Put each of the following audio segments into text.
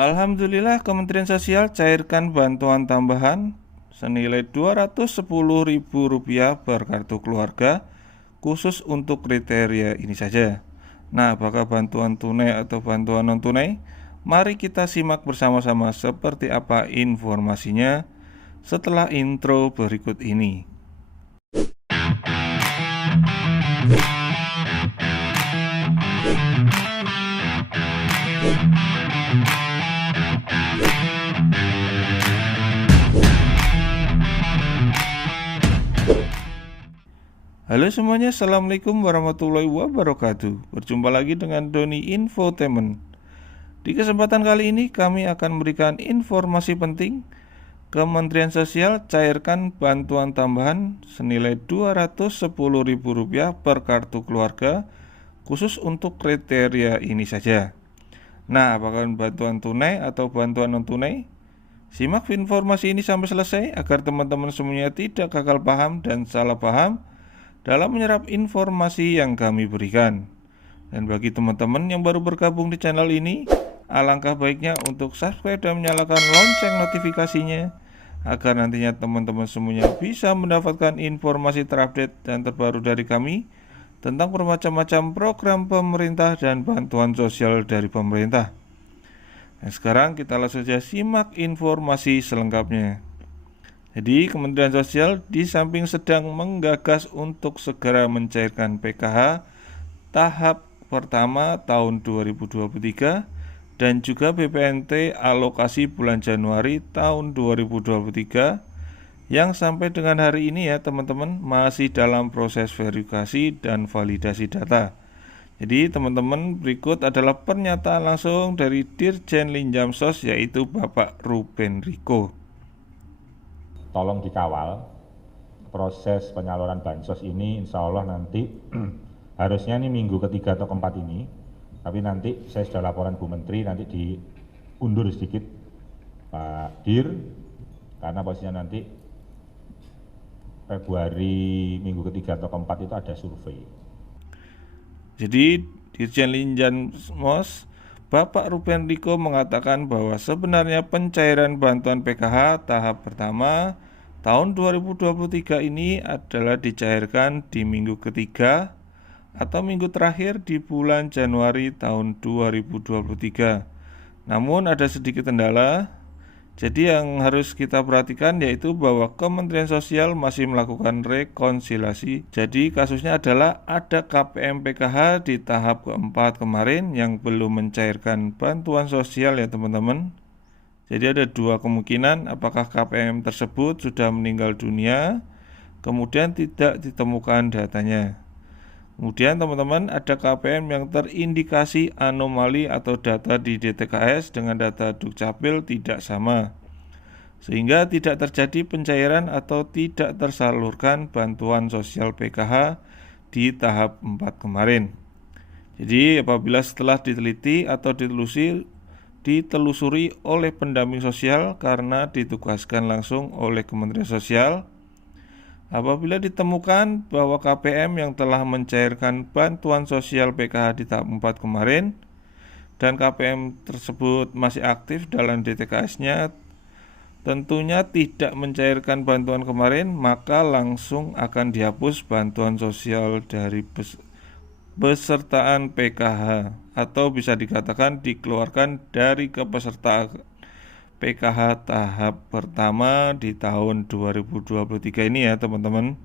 Alhamdulillah Kementerian Sosial cairkan bantuan tambahan senilai Rp210.000 per kartu keluarga khusus untuk kriteria ini saja. Nah, apakah bantuan tunai atau bantuan non tunai? Mari kita simak bersama-sama seperti apa informasinya setelah intro berikut ini. Halo semuanya, Assalamualaikum warahmatullahi wabarakatuh. Berjumpa lagi dengan Doni Infotainment. Di kesempatan kali ini kami akan memberikan informasi penting. Kementerian Sosial cairkan bantuan tambahan senilai Rp210.000 per kartu keluarga khusus untuk kriteria ini saja. Nah, apakah bantuan tunai atau bantuan non tunai? Simak informasi ini sampai selesai agar teman-teman semuanya tidak gagal paham dan salah paham dalam menyerap informasi yang kami berikan. Dan bagi teman-teman yang baru bergabung di channel ini, alangkah baiknya untuk subscribe dan menyalakan lonceng notifikasinya agar nantinya teman-teman semuanya bisa mendapatkan informasi terupdate dan terbaru dari kami tentang bermacam-macam program pemerintah dan bantuan sosial dari pemerintah. Nah, sekarang kita langsung saja simak informasi selengkapnya. Jadi Kementerian Sosial di samping sedang menggagas untuk segera mencairkan PKH tahap pertama tahun 2023 dan juga BPNT alokasi bulan Januari tahun 2023 yang sampai dengan hari ini ya teman-teman masih dalam proses verifikasi dan validasi data. Jadi teman-teman, berikut adalah pernyataan langsung dari Dirjen Linjamsos yaitu Bapak Ruben Riko. Tolong dikawal proses penyaluran bansos ini, insya Allah nanti harusnya ini minggu ketiga atau keempat ini, tapi nanti saya sudah laporan Bu Menteri, nanti diundur sedikit Pak Dir, karena posisinya nanti Februari minggu ketiga atau keempat itu ada survei. Jadi Dirjen Linjamsos Bapak Ruben Riko mengatakan bahwa sebenarnya pencairan bantuan PKH tahap pertama tahun 2023 ini adalah dicairkan di minggu ketiga atau minggu terakhir di bulan Januari tahun 2023. Namun ada sedikit kendala. Jadi yang harus kita perhatikan yaitu bahwa Kementerian Sosial masih melakukan rekonsiliasi. Jadi kasusnya adalah ada KPM PKH di tahap keempat kemarin yang belum mencairkan bantuan sosial ya teman-teman. Jadi ada dua kemungkinan, apakah KPM tersebut sudah meninggal dunia, kemudian tidak ditemukan datanya. Kemudian teman-teman ada KPM yang terindikasi anomali atau data di DTKS dengan data Dukcapil tidak sama, sehingga tidak terjadi pencairan atau tidak tersalurkan bantuan sosial PKH di tahap 4 kemarin. Jadi apabila setelah diteliti atau ditelusuri oleh pendamping sosial karena ditugaskan langsung oleh Kementerian Sosial, apabila ditemukan bahwa KPM yang telah mencairkan bantuan sosial PKH di tahap 4 kemarin dan KPM tersebut masih aktif dalam DTKS-nya tentunya tidak mencairkan bantuan kemarin, maka langsung akan dihapus bantuan sosial dari pesertaan PKH atau bisa dikatakan dikeluarkan dari kepesertaan PKH tahap pertama di tahun 2023 ini ya teman-teman.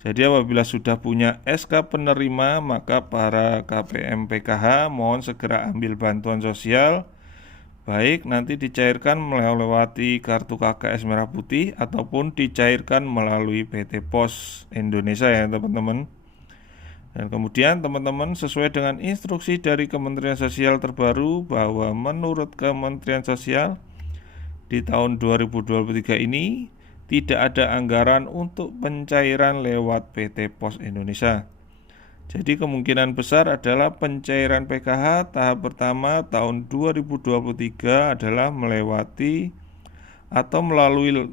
Jadi apabila sudah punya SK penerima, maka para KPM PKH mohon segera ambil bantuan sosial, baik nanti dicairkan melewati kartu KKS Merah Putih ataupun dicairkan melalui PT Pos Indonesia ya teman-teman. Dan kemudian teman-teman sesuai dengan instruksi dari Kementerian Sosial terbaru bahwa menurut Kementerian Sosial di tahun 2023 ini tidak ada anggaran untuk pencairan lewat PT Pos Indonesia. Jadi kemungkinan besar adalah pencairan PKH tahap pertama tahun 2023 adalah melewati atau melalui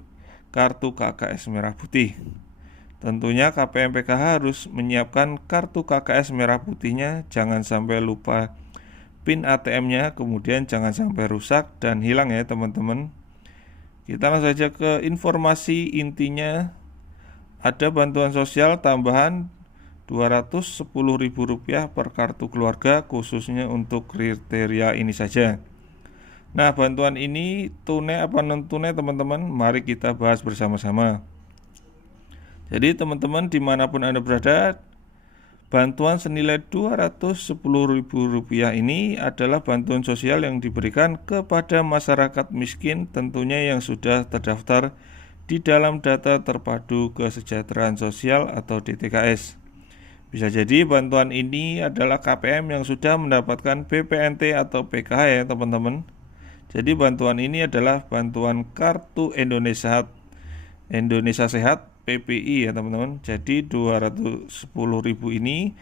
kartu KKS Merah Putih. Tentunya KPM PKH harus menyiapkan kartu KKS Merah Putihnya, jangan sampai lupa PIN ATM-nya, kemudian jangan sampai rusak dan hilang ya teman-teman. Kita langsung saja ke informasi intinya. Ada bantuan sosial tambahan Rp210.000 per kartu keluarga khususnya untuk kriteria ini saja. Nah, bantuan ini tunai apa non tunai teman-teman? Mari kita bahas bersama-sama. Jadi teman-teman dimanapun Anda berada, bantuan senilai Rp210.000 ini adalah bantuan sosial yang diberikan kepada masyarakat miskin tentunya yang sudah terdaftar di dalam data terpadu kesejahteraan sosial atau DTKS. Bisa jadi bantuan ini adalah KPM yang sudah mendapatkan BPNT atau PKH ya teman-teman. Jadi bantuan ini adalah bantuan Kartu Indonesia Sehat PPI ya teman-teman. Jadi 210.000 ini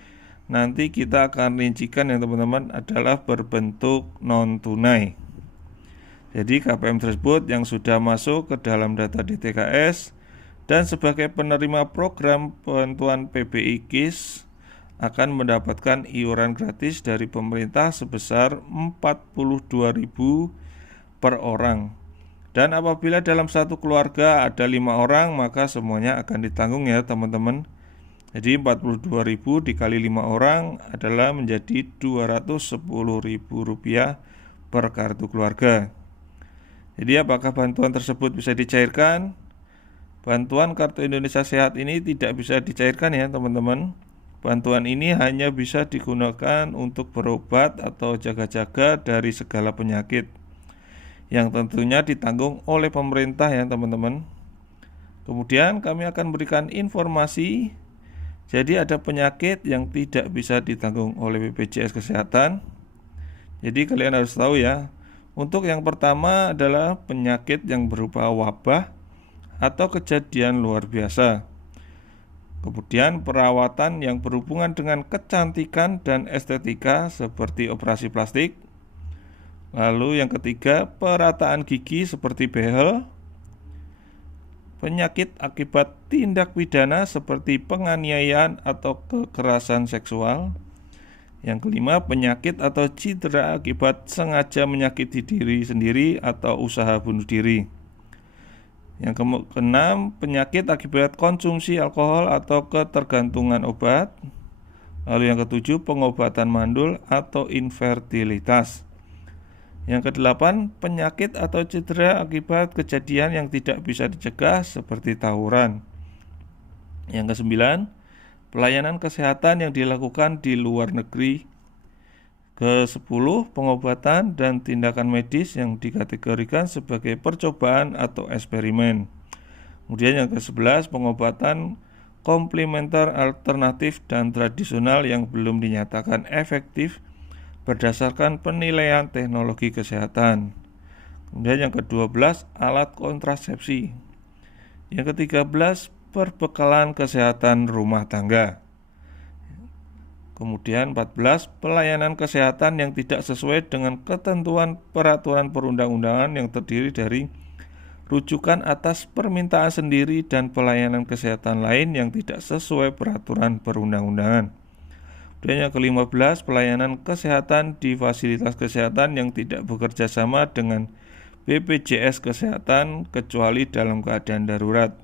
nanti kita akan rincikan ya teman-teman adalah berbentuk non tunai. Jadi KPM tersebut yang sudah masuk ke dalam data DTKS dan sebagai penerima program bantuan PBI KIS akan mendapatkan iuran gratis dari pemerintah sebesar 42.000 per orang. Dan apabila dalam satu keluarga ada 5 orang, maka semuanya akan ditanggung ya teman-teman. Jadi 42.000 dikali 5 orang adalah menjadi Rp210.000 per kartu keluarga. Jadi apakah bantuan tersebut bisa dicairkan? Bantuan Kartu Indonesia Sehat ini tidak bisa dicairkan ya teman-teman. Bantuan ini hanya bisa digunakan untuk berobat atau jaga-jaga dari segala penyakit yang tentunya ditanggung oleh pemerintah ya teman-teman. Kemudian kami akan berikan informasi. Jadi ada penyakit yang tidak bisa ditanggung oleh BPJS Kesehatan. Jadi kalian harus tahu ya. Untuk yang pertama adalah penyakit yang berupa wabah atau kejadian luar biasa. Kemudian perawatan yang berhubungan dengan kecantikan dan estetika seperti operasi plastik. Lalu yang ketiga, perataan gigi seperti behel. Penyakit akibat tindak pidana seperti penganiayaan atau kekerasan seksual. Yang kelima, penyakit atau cedera akibat sengaja menyakiti diri sendiri atau usaha bunuh diri. Yang keenam, penyakit akibat konsumsi alkohol atau ketergantungan obat. Lalu yang ketujuh, pengobatan mandul atau infertilitas. Yang kedelapan, penyakit atau cedera akibat kejadian yang tidak bisa dicegah seperti tawuran. Yang kesembilan, pelayanan kesehatan yang dilakukan di luar negeri. Ke-10, pengobatan dan tindakan medis yang dikategorikan sebagai percobaan atau eksperimen. Kemudian yang ke-11, pengobatan komplementer alternatif dan tradisional yang belum dinyatakan efektif berdasarkan penilaian teknologi kesehatan. Kemudian yang ke-12, alat kontrasepsi. Yang ke-13, perbekalan kesehatan rumah tangga. Kemudian 14, pelayanan kesehatan yang tidak sesuai dengan ketentuan peraturan perundang-undangan yang terdiri dari rujukan atas permintaan sendiri dan pelayanan kesehatan lain yang tidak sesuai peraturan perundang-undangan. Dan yang ke-15, pelayanan kesehatan di fasilitas kesehatan yang tidak bekerja sama dengan BPJS Kesehatan kecuali dalam keadaan darurat.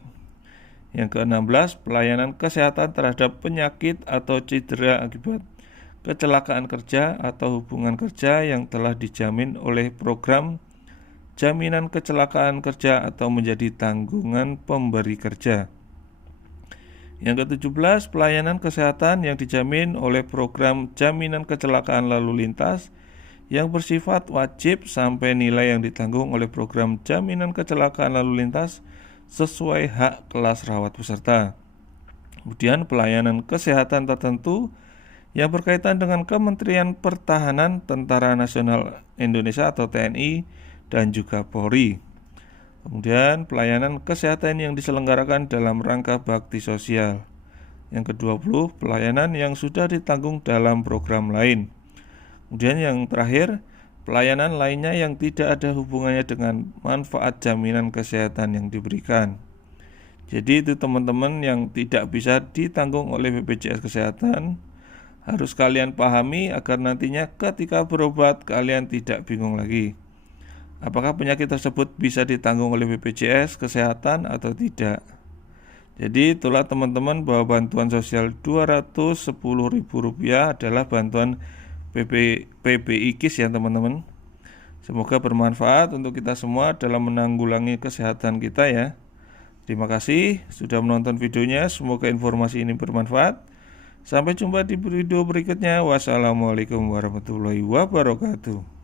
Yang ke-16, pelayanan kesehatan terhadap penyakit atau cedera akibat kecelakaan kerja atau hubungan kerja yang telah dijamin oleh program jaminan kecelakaan kerja atau menjadi tanggungan pemberi kerja. Yang ke-17, pelayanan kesehatan yang dijamin oleh program jaminan kecelakaan lalu lintas yang bersifat wajib sampai nilai yang ditanggung oleh program jaminan kecelakaan lalu lintas sesuai hak kelas rawat peserta. Kemudian pelayanan kesehatan tertentu yang berkaitan dengan Kementerian Pertahanan, Tentara Nasional Indonesia atau TNI, dan juga Polri. Kemudian pelayanan kesehatan yang diselenggarakan dalam rangka bakti sosial. Yang ke-20, pelayanan yang sudah ditanggung dalam program lain. Kemudian yang terakhir, pelayanan lainnya yang tidak ada hubungannya dengan manfaat jaminan kesehatan yang diberikan. Jadi itu teman-teman yang tidak bisa ditanggung oleh BPJS Kesehatan harus kalian pahami agar nantinya ketika berobat kalian tidak bingung lagi. Apakah penyakit tersebut bisa ditanggung oleh BPJS Kesehatan atau tidak? Jadi itulah teman-teman bahwa bantuan sosial Rp210.000 adalah bantuan PBI KIS ya teman-teman. Semoga bermanfaat untuk kita semua dalam menanggulangi kesehatan kita ya. Terima kasih sudah menonton videonya, semoga informasi ini bermanfaat. Sampai jumpa di video berikutnya. Wassalamualaikum warahmatullahi wabarakatuh.